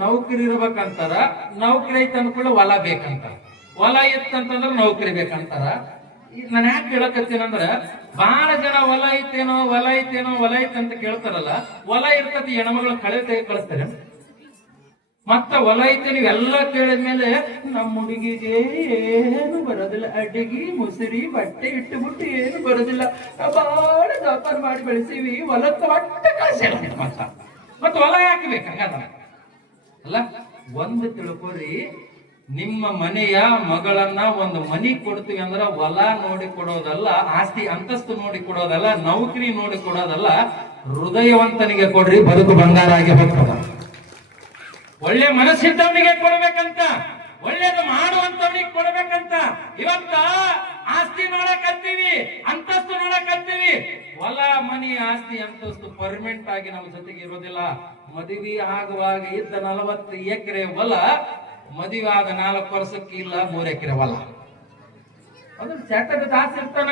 ನೌಕರಿ ಇರ್ಬೇಕಂತಾರ, ನೌಕರಿ ಐತೆ ಅನ್ಕೊಳ್ಳ ಹೊಲ ಬೇಕಂತ, ಹೊಲ ಇತ್ತಂತಂದ್ರ ನೌಕರಿ ಬೇಕಂತಾರ. ನಾನು ಯಾಕೆ ಕೇಳಕತ್ತೀನಂದ್ರ, ಬಹಳ ಜನ ಹೊಲ ಐತೇನೋ ಹೊಲ ಐತೇನೋ ಹೊಲ ಐತೆ ಅಂತ ಕೇಳ್ತಾರಲ್ಲ, ಹೊಲ ಇರ್ತತಿ ಹೆಣ್ಮಗಳು ಕಳೆ ತೆಗೆ ಕಳಿಸ್ತಾರೆ. ಮತ್ತ ಹೊಲ ಐತೆ ನೀವೆಲ್ಲ ಕೇಳಿದ್ಮೇಲೆ ನಮ್ಮ ಹುಡುಗಿಗೆ ಏನು ಬರೋದಿಲ್ಲ, ಅಡ್ಡಿಗೆ ಮುಸುರಿ ಬಟ್ಟೆ ಇಟ್ಟುಬಿಟ್ಟು ಏನು ಬರೋದಿಲ್ಲ, ಬಹಳ ವ್ಯಾಪಾರ ಮಾಡಿ ಬೆಳೆಸೀವಿ, ಹೊಲಕ್ಕ ಒಟ್ಟ ಕಳಿಸಿಲ್ಲ ಮತ್ತ ಹೊಲ ಯಾಕೆ ಬೇಕಾಗದ ಅಲ್ಲ. ಒಂದು ತಿಳ್ಕೊರಿ, ನಿಮ್ಮ ಮನೆಯ ಮಗಳನ್ನ ಒಂದು ಮನಿ ಕೊಡ್ತೀವಿ ಅಂದ್ರ ಹೊಲ ನೋಡಿ ಕೊಡೋದಲ್ಲ, ಆಸ್ತಿ ಅಂತಸ್ತು ನೋಡಿ ಕೊಡೋದಲ್ಲ, ನೌಕರಿ ನೋಡಿ ಕೊಡೋದಲ್ಲ, ಹೃದಯವಂತನಿಗೆ ಕೊಡ್ರಿ, ಬದುಕು ಬಂಗಾರ ಆಗಿ ಹೋಗ್ತದ. ಒಳ್ಳೆ ಮನಸ್ಸಿದ್ದವನಿಗೆ ಕೊಡ್ಬೇಕಂತ, ಒಳ್ಳೇದು ಮಾಡುವಂತವನಿಗೆ ಕೊಡ್ಬೇಕಂತ. ಇವತ್ತ ಆಸ್ತಿ ನೋಡಕತ್ತೀವಿ, ಅಂತಸ್ತು ನೋಡಕತ್ತೀವಿ, ಹೊಲ ಮನಿ ಆಸ್ತಿ ಅಂತಸ್ತು ಪರ್ಮನೆಂಟ್ ಆಗಿ ನಮ್ಮ ಜೊತೆಗೆ ಇರೋದಿಲ್ಲ. ಮದುವೆ ಆಗುವಾಗ ಇದ್ದ 40 ಎಕರೆ ಹೊಲ ಮದುವೆ ಆದ 4 ವರ್ಷಕ್ಕೆ ಇಲ್ಲ 3 ಎಕರೆ ಹೊಲ. ಅದು ದಾಸ ಇರ್ತಾನ.